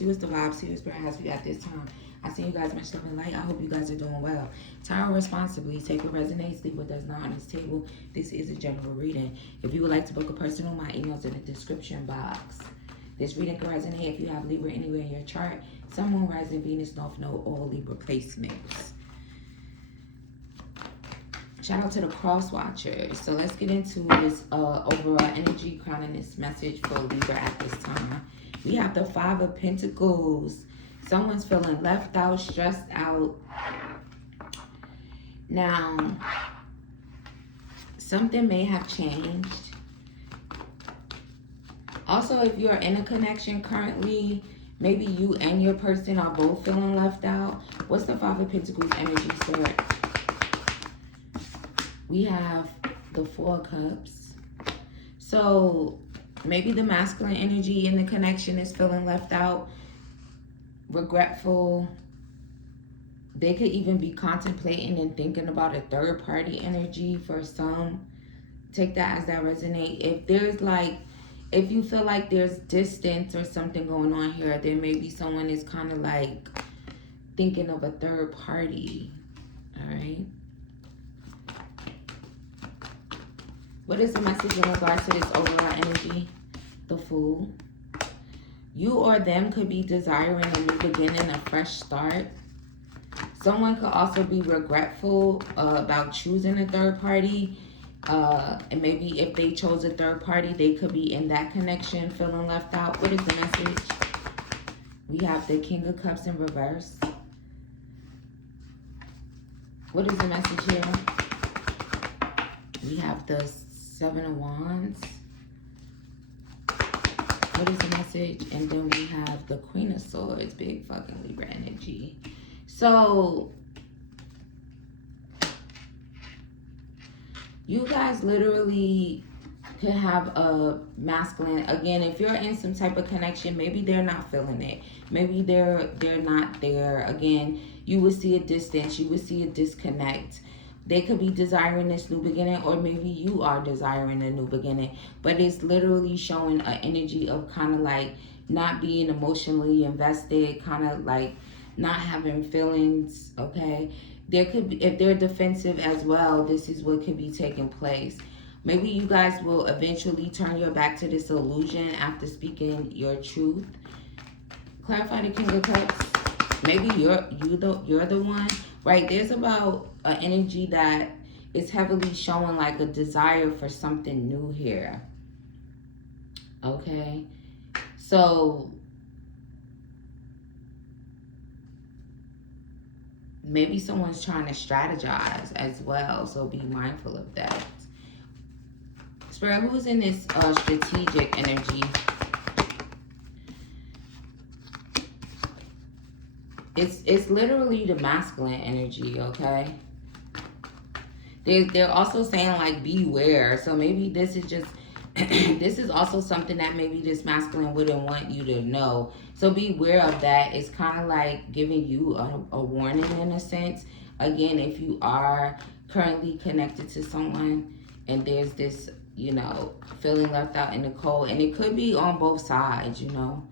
see what's the vibe, see what's spirit has we got this time. I see you guys much love and light. I hope you guys are doing well. Tarot responsibly. Take what resonates, leave what does not on this table. This is a general reading. If you would like to book a personal, my email's in the description box. This reading can resonate if you have Libra anywhere in your chart. Sun, Moon, Rising, Venus, North Node, all Libra placements. Shout out to the cross watchers. So let's get into this overall energy crowning this message for Libra at this time. We have the Five of Pentacles. Someone's feeling left out, stressed out. Now, something may have changed. Also, if you're in a connection currently, maybe you and your person are both feeling left out. What's the Five of Pentacles energy, spirit? We have the Four of Cups. So maybe the masculine energy in the connection is feeling left out, regretful. They could even be contemplating and thinking about a third party energy for some. Take that as that resonate. If there's like, if you feel like there's distance or something going on here, then maybe someone is kind of like thinking of a third party. All right. What is the message in regards to this overall energy? The Fool. You or them could be desiring a new beginning, a fresh start. Someone could also be regretful about choosing a third party. And maybe if they chose a third party, they could be in that connection feeling left out. What is the message? We have the King of Cups in reverse. What is the message here? We have the Seven of Wands. What is the message? And then we have the Queen of Swords. Big fucking Libra energy. So you guys literally could have a masculine. Again, if you're in some type of connection, maybe they're not feeling it. Maybe they're not there. Again, you would see a distance. You would see a disconnect. They could be desiring this new beginning, or maybe you are desiring a new beginning. But it's literally showing an energy of kind of like not being emotionally invested, kind of like not having feelings, okay? There could be, if they're defensive as well, this is what could be taking place. Maybe you guys will eventually turn your back to this illusion after speaking your truth. Clarify the King of Cups. Maybe you're the one. Right, there's about an energy that is heavily showing like a desire for something new here. Okay, so maybe someone's trying to strategize as well, so be mindful of that. Spirit, who's in this strategic energy? It's literally the masculine energy, okay? They're also saying like beware. So maybe this is just this is also something that maybe this masculine wouldn't want you to know. So beware of that. It's kind of like giving you a warning in a sense. Again, if you are currently connected to someone and there's this, you know, feeling left out in the cold, and it could be on both sides, you know.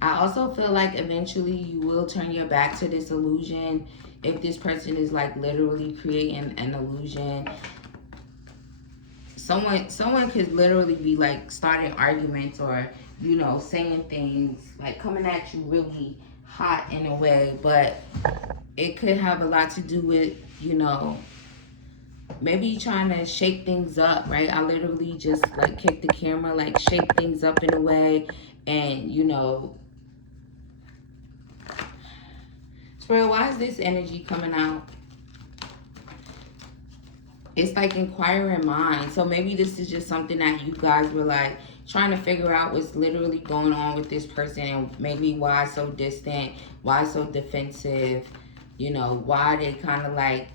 I also feel like eventually you will turn your back to this illusion if this person is like literally creating an illusion. Someone could literally be like starting arguments or, you know, saying things like coming at you really hot in a way, but it could have a lot to do with, you know, maybe trying to shake things up, right? I literally just like kick the camera, like shake things up in a way, and, you know, Spirit, why is this energy coming out? It's like inquiring mind. So maybe this is just something that you guys were like trying to figure out what's literally going on with this person, and maybe why so distant, why so defensive, you know, why they kind of like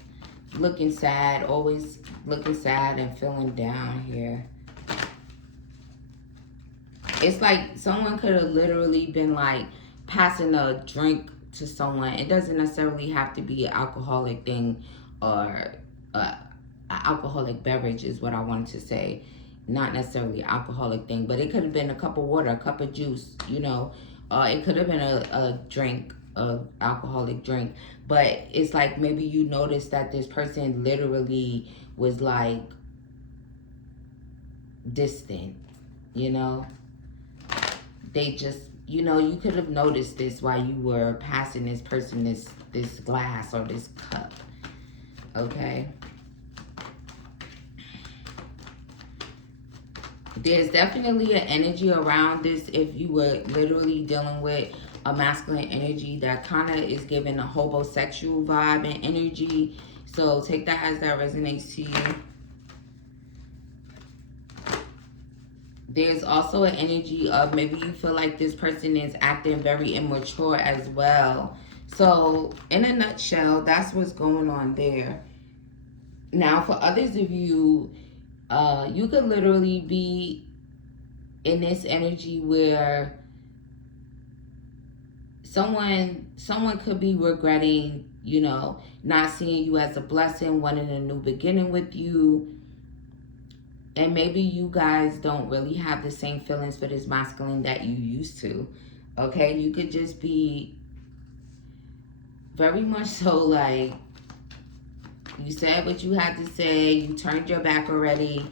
looking sad, always looking sad and feeling down here. It's like someone could have literally been like passing a drink to someone. It doesn't necessarily have to be an alcoholic thing or an alcoholic beverage is what I wanted to say. not necessarily alcoholic thing, but it could have been a cup of water, a cup of juice, you know. It could have been a drink, a alcoholic drink. But it's like maybe you noticed that this person literally was like distant, you know. They just, you know, you could have noticed this while you were passing this person this glass or this cup. Okay. There's definitely an energy around this if you were literally dealing with a masculine energy that kind of is giving a homosexual vibe and energy. So take that as that resonates to you. There's also an energy of maybe you feel like this person is acting very immature as well. So in a nutshell, that's what's going on there. Now for others of you, you could literally be in this energy where someone could be regretting, you know, not seeing you as a blessing, wanting a new beginning with you. And maybe you guys don't really have the same feelings for this masculine that you used to. Okay, you could just be very much so like, you said what you had to say, you turned your back already,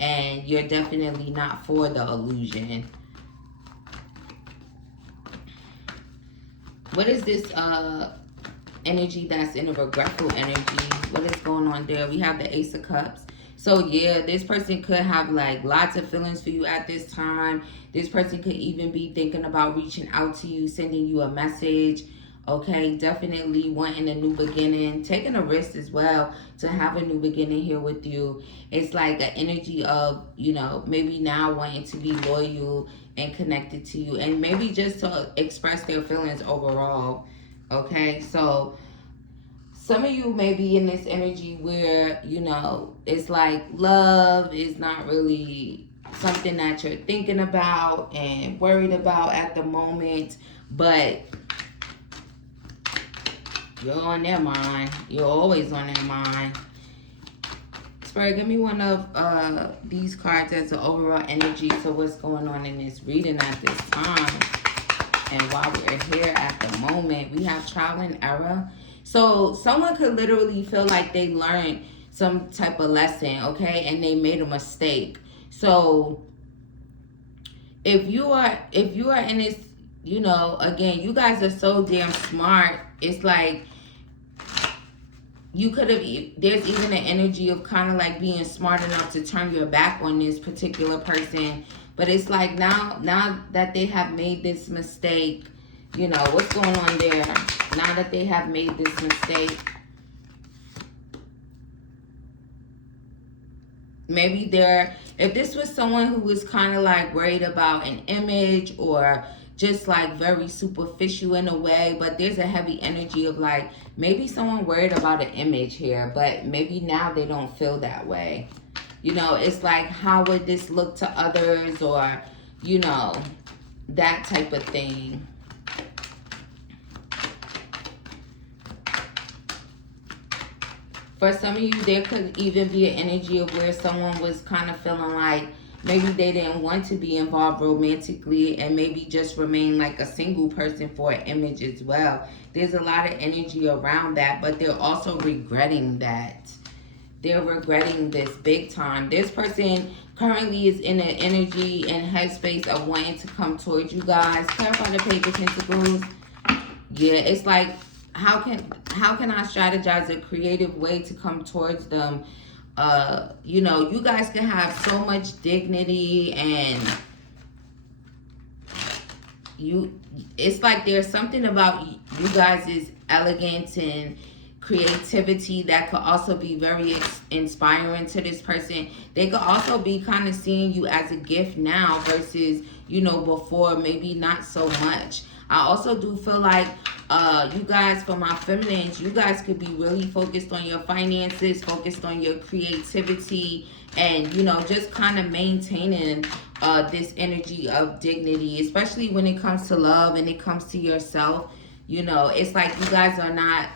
and you're definitely not for the illusion. What is this energy that's in a regretful energy? What is going on there? We have the Ace of Cups. So yeah, this person could have like lots of feelings for you at this time. This person could even be thinking about reaching out to you, sending you a message. Okay, definitely wanting a new beginning, taking a risk as well to have a new beginning here with you. It's like an energy of, you know, maybe now wanting to be loyal and connected to you, and maybe just to express their feelings overall. Okay, so some of you may be in this energy where, you know, it's like love is not really something that you're thinking about and worried about at the moment, but you're on their mind. You're always on their mind. Spirit, give me one of these cards as an overall energy. So what's going on in this reading at this time? And while we're here at the moment, we have trial and error. So someone could literally feel like they learned some type of lesson, okay? And they made a mistake. So if you are in this, you know, again, you guys are so damn smart. It's like you could have, there's even an energy of kind of like being smart enough to turn your back on this particular person. But it's like now that they have made this mistake, you know, what's going on there? Now that they have made this mistake, maybe if this was someone who was kind of like worried about an image or just like very superficial in a way, but there's a heavy energy of like maybe someone worried about an image here, but maybe now they don't feel that way. You know, it's like, how would this look to others, or, you know, that type of thing. For some of you, there could even be an energy of where someone was kind of feeling like maybe they didn't want to be involved romantically and maybe just remain like a single person for an image as well. There's a lot of energy around that, but they're also regretting that. They're regretting this big time. This person currently is in an energy and headspace of wanting to come towards you guys. Clarify the Page of Pentacles. Yeah, it's like, how can I strategize a creative way to come towards them? You know, you guys can have so much dignity, and it's like there's something about you guys' elegance and creativity that could also be very inspiring to this person. They could also be kind of seeing you as a gift now versus, you know, before, maybe not so much. I also do feel like you guys, for my feminines, you guys could be really focused on your finances, focused on your creativity, and, you know, just kind of maintaining this energy of dignity, especially when it comes to love and it comes to yourself. You know, it's like you guys are not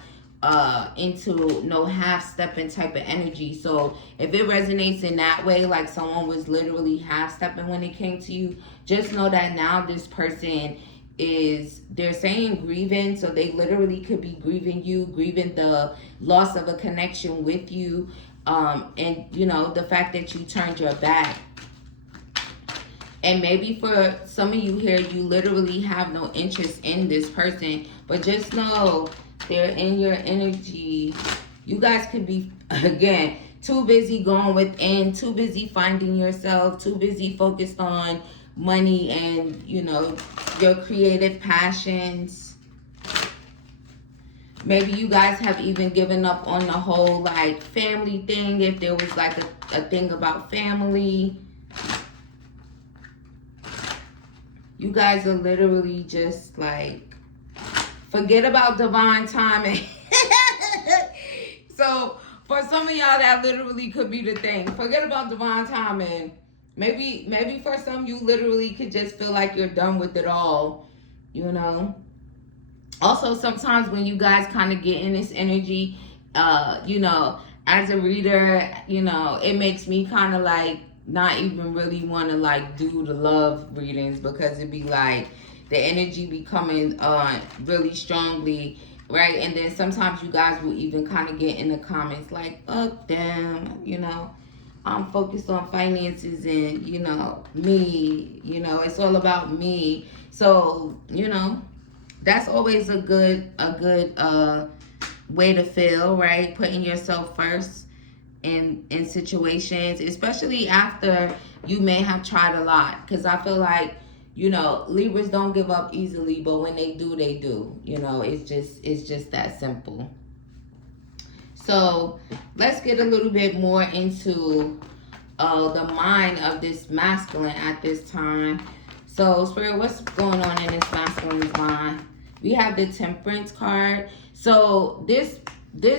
into no half-stepping type of energy. So if it resonates in that way, like someone was literally half-stepping when it came to you, just know that now this person is, they're saying grieving, so they literally could be grieving you, grieving the loss of a connection with you, and you know, the fact that you turned your back. And maybe for some of you here, you literally have no interest in this person, but just know they're in your energy. You guys could be, again, too busy going within, too busy finding yourself, too busy focused on money and, you know, your creative passions. Maybe you guys have even given up on the whole, like, family thing, if there was, like, a thing about family. You guys are literally just, like, forget about divine timing. So, for some of y'all, that literally could be the thing. Forget about divine timing. Maybe for some, you literally could just feel like you're done with it all, you know? Also, sometimes when you guys kind of get in this energy, you know, as a reader, you know, it makes me kind of like not even really want to like do the love readings, because it'd be like the energy be coming really strongly, right? And then sometimes you guys will even kind of get in the comments like, oh damn, you know, I'm focused on finances and, you know, me, you know, it's all about me. So, you know, that's always a good way to feel, right? Putting yourself first in situations, especially after you may have tried a lot. Because I feel like, you know, Libras don't give up easily, but when they do, they do. You know, it's just that simple. So let's get a little bit more into the mind of this masculine at this time. So Spirit, what's going on in this masculine's mind? We have the Temperance card. So this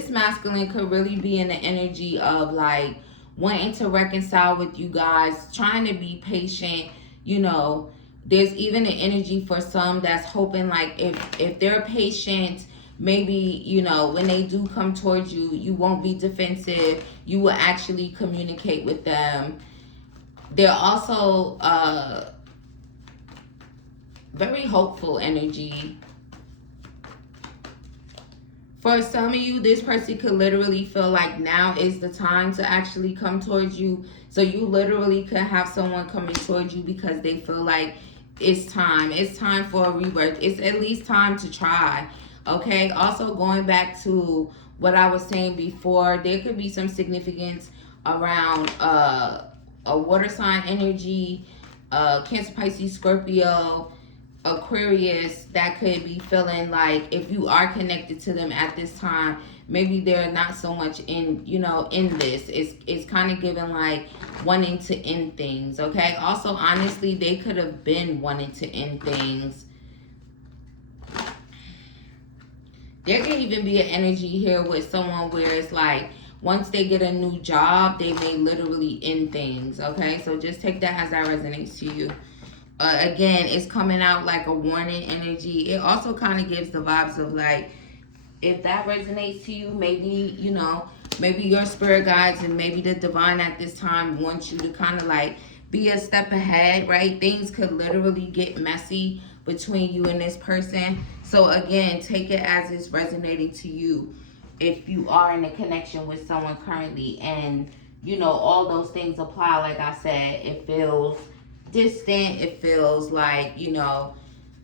masculine could really be in the energy of like wanting to reconcile with you guys, trying to be patient. You know, there's even an energy for some that's hoping like if they're patient, maybe, you know, when they do come towards you, you won't be defensive. You will actually communicate with them. They're also very hopeful energy. For some of you, this person could literally feel like now is the time to actually come towards you. So you literally could have someone coming towards you because they feel like it's time. It's time for a rebirth. It's at least time to try. Okay? Also, going back to what I was saying before, there could be some significance around a water sign energy, Cancer, Pisces, Scorpio, Aquarius, that could be feeling like if you are connected to them at this time, maybe they're not so much in, you know, in this. It's kind of given like wanting to end things, okay? Also, honestly, they could have been wanting to end things. There can even be an energy here with someone where it's like once they get a new job, they may literally end things, okay? So just take that as that resonates to you. Again, it's coming out like a warning energy. It also kind of gives the vibes of like, if that resonates to you, maybe, you know, maybe your spirit guides and maybe the divine at this time wants you to kind of like be a step ahead, right? Things could literally get messy between you and this person. So again, take it as it's resonating to you. If you are in a connection with someone currently and, you know, all those things apply, like I said, it feels distant, it feels like, you know,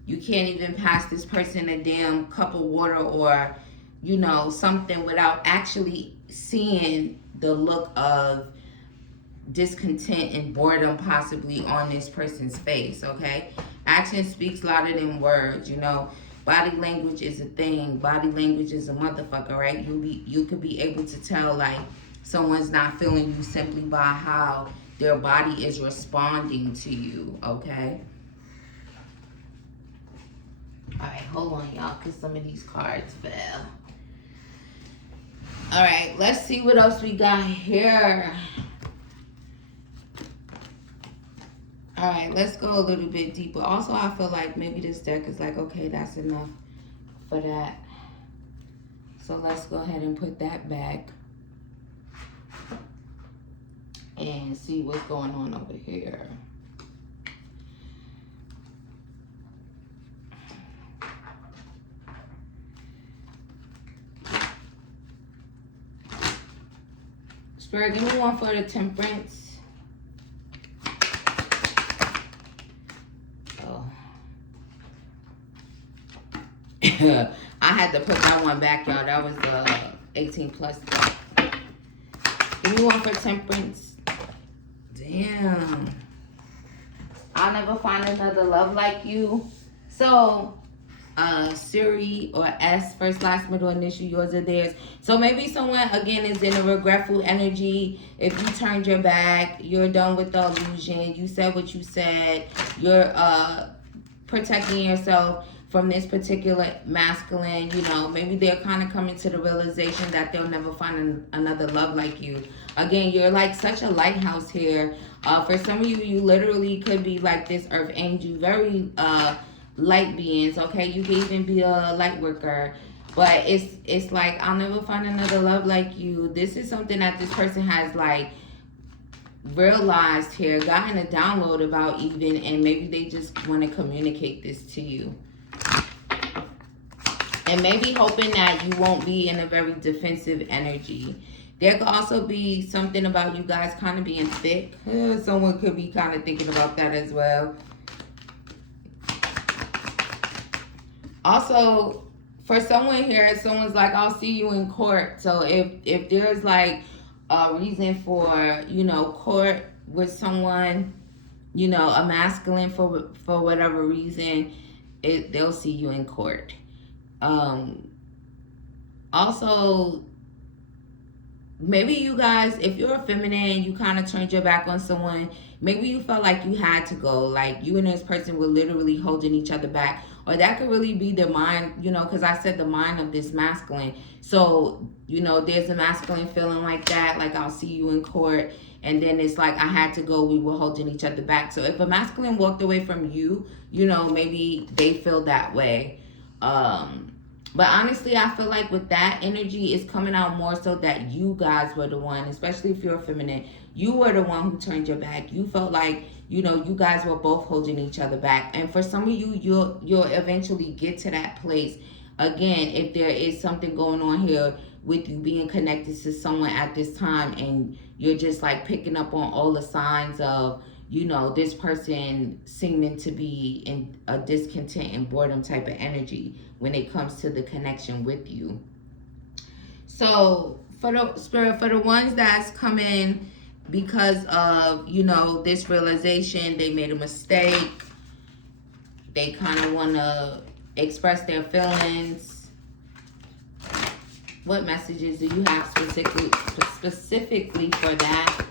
you can't even pass this person a damn cup of water or, you know, something without actually seeing the look of discontent and boredom possibly on this person's face, okay? Action speaks louder than words, you know. Body language is a thing. Body language is a motherfucker, right? You could be able to tell like someone's not feeling you simply by how their body is responding to you, okay? All right, hold on, y'all, because some of these cards fell. All right, let's see what else we got here. All right, let's go a little bit deeper. Also, I feel like maybe this deck is like, okay, that's enough for that. So let's go ahead and put that back and see what's going on over here. Spirit, give me one for the Temperance. Oh. I had to put that one back, y'all. That was the 18 plus. Give me one for Temperance. Damn. I'll never find another love like you. So, Siri or S, first, last, middle, initial, yours or theirs. So maybe someone, again, is in a regretful energy. If you turned your back, you're done with the illusion. You said what you said. You're protecting yourself from this particular masculine. You know, maybe they're kind of coming to the realization that they'll never find another love like you. Again, you're like such a lighthouse here. For some of you, you literally could be like this earth angel, very light beings, okay? You can even be a light worker. But it's like, I'll never find another love like you. This is something that this person has like realized here, gotten a download about even, and maybe they just want to communicate this to you. And maybe hoping that you won't be in a very defensive energy. There could also be something about you guys kind of being thick. Someone could be kind of thinking about that as well. Also, for someone here, someone's like, I'll see you in court. So if there's like a reason for, you know, court with someone, you know, a masculine for whatever reason, they'll see you in court. Also, maybe you guys, if you're a feminine, you kind of turned your back on someone. Maybe you felt like you had to go. Like you and this person were literally holding each other back. Or that could really be the mind, you know, because I said the mind of this masculine. So, you know, there's a masculine feeling like that. Like, I'll see you in court. And then it's like, I had to go. We were holding each other back. So if a masculine walked away from you, you know, maybe they feel that way. But honestly, I feel like with that energy, it's coming out more so that you guys were the one, especially if you're feminine, you were the one who turned your back. You felt like, you know, you guys were both holding each other back. And for some of you, you'll eventually get to that place. Again, if there is something going on here with you being connected to someone at this time, and you're just like picking up on all the signs of, you know, this person seeming to be in a discontent and boredom type of energy when it comes to the connection with you. So for the spirit, for the ones that's coming because of, you know, this realization, they made a mistake, they kind of want to express their feelings. What messages do you have specifically for that?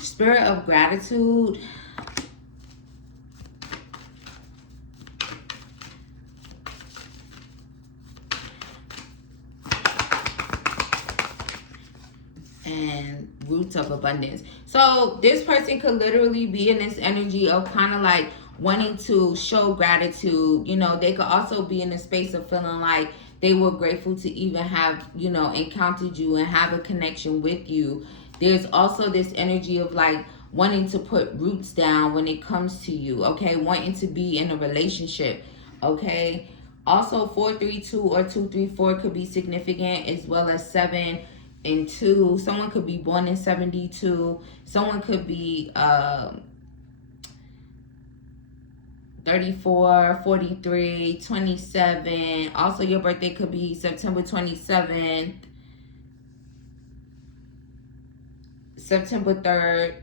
Spirit of gratitude. And roots of abundance. So this person could literally be in this energy of kind of like wanting to show gratitude. You know, they could also be in a space of feeling like they were grateful to even have, you know, encountered you and have a connection with you. There's also this energy of like wanting to put roots down when it comes to you, okay? Wanting to be in a relationship, okay? Also, 432 or 234 could be significant, as well as 7 and 2. Someone could be born in 72. Someone could be 34, 43, 27. Also, your birthday could be September 27th. September 30th,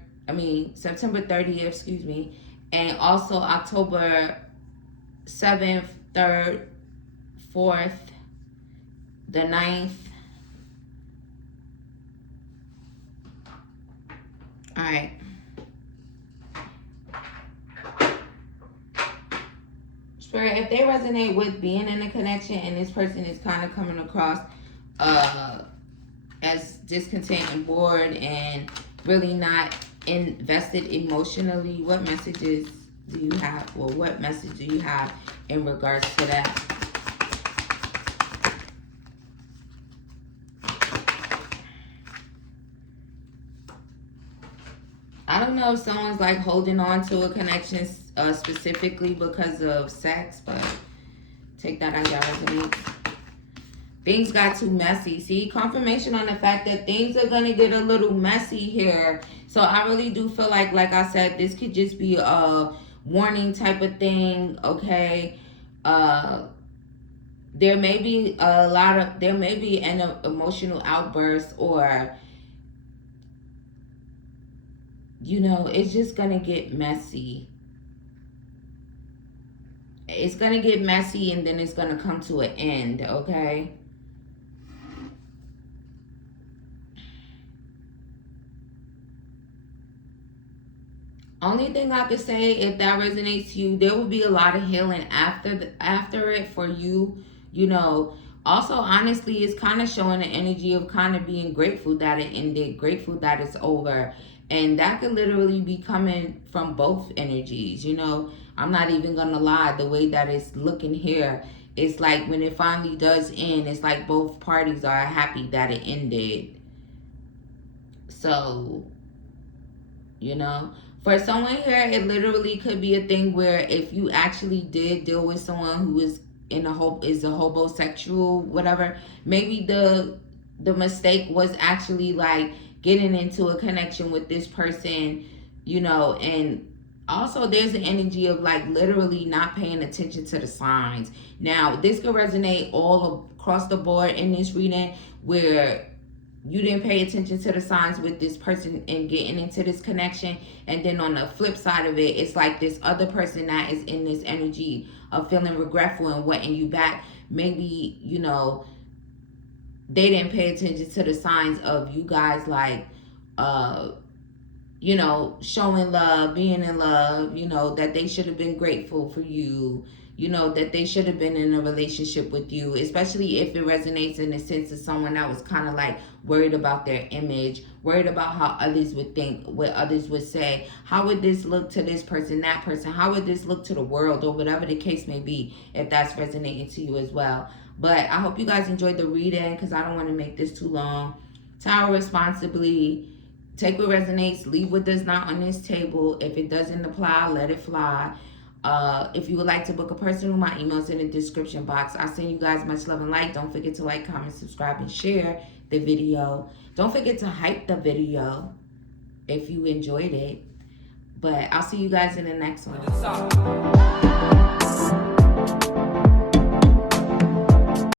excuse me. And also October 7th, 3rd, 4th, the 9th. All right. Spirit, if they resonate with being in a connection and this person is kind of coming across as discontent and bored and really not invested emotionally, what messages do you have? Well, what message do you have in regards to that? know if someone's like holding on to a connection specifically because of sex, but take that out, y'all. Resonate. Things got too messy. See, confirmation on the fact that things are going to get a little messy here. So I really do feel like I said, this could just be a warning type of thing, okay? There may be an emotional outburst, or, you know, it's just going to get messy. It's going to get messy, and then it's going to come to an end, okay? Only thing I could say, if that resonates to you, there will be a lot of healing after it for you, you know. Also, honestly, it's kind of showing the energy of kind of being grateful that it ended, grateful that it's over. And that could literally be coming from both energies, you know. I'm not even going to lie, the way that it's looking here, it's like when it finally does end, it's like both parties are happy that it ended. So, you know, for someone here, it literally could be a thing where if you actually did deal with someone who is is a homosexual, whatever, maybe the mistake was actually like getting into a connection with this person, you know. And also there's an energy of like literally not paying attention to the signs. Now, this could resonate all across the board in this reading, where you didn't pay attention to the signs with this person and getting into this connection. And then on the flip side of it, it's like this other person that is in this energy of feeling regretful and wanting you back. Maybe, you know, they didn't pay attention to the signs of you guys, like, you know, showing love, being in love, you know, that they should have been grateful for you, you know, that they should have been in a relationship with you, especially if it resonates in the sense of someone that was kind of like worried about their image, worried about how others would think, what others would say. How would this look to this person, that person? How would this look to the world, or whatever the case may be, if that's resonating to you as well. But I hope you guys enjoyed the reading, because I don't want to make this too long. Tower responsibly. Take what resonates, leave what does not on this table. If it doesn't apply, let it fly. If you would like to book a personal, my email's in the description box. I send you guys much love and light. Don't forget to like, comment, subscribe, and share the video. Don't forget to hype the video if you enjoyed it. But I'll see you guys in the next one.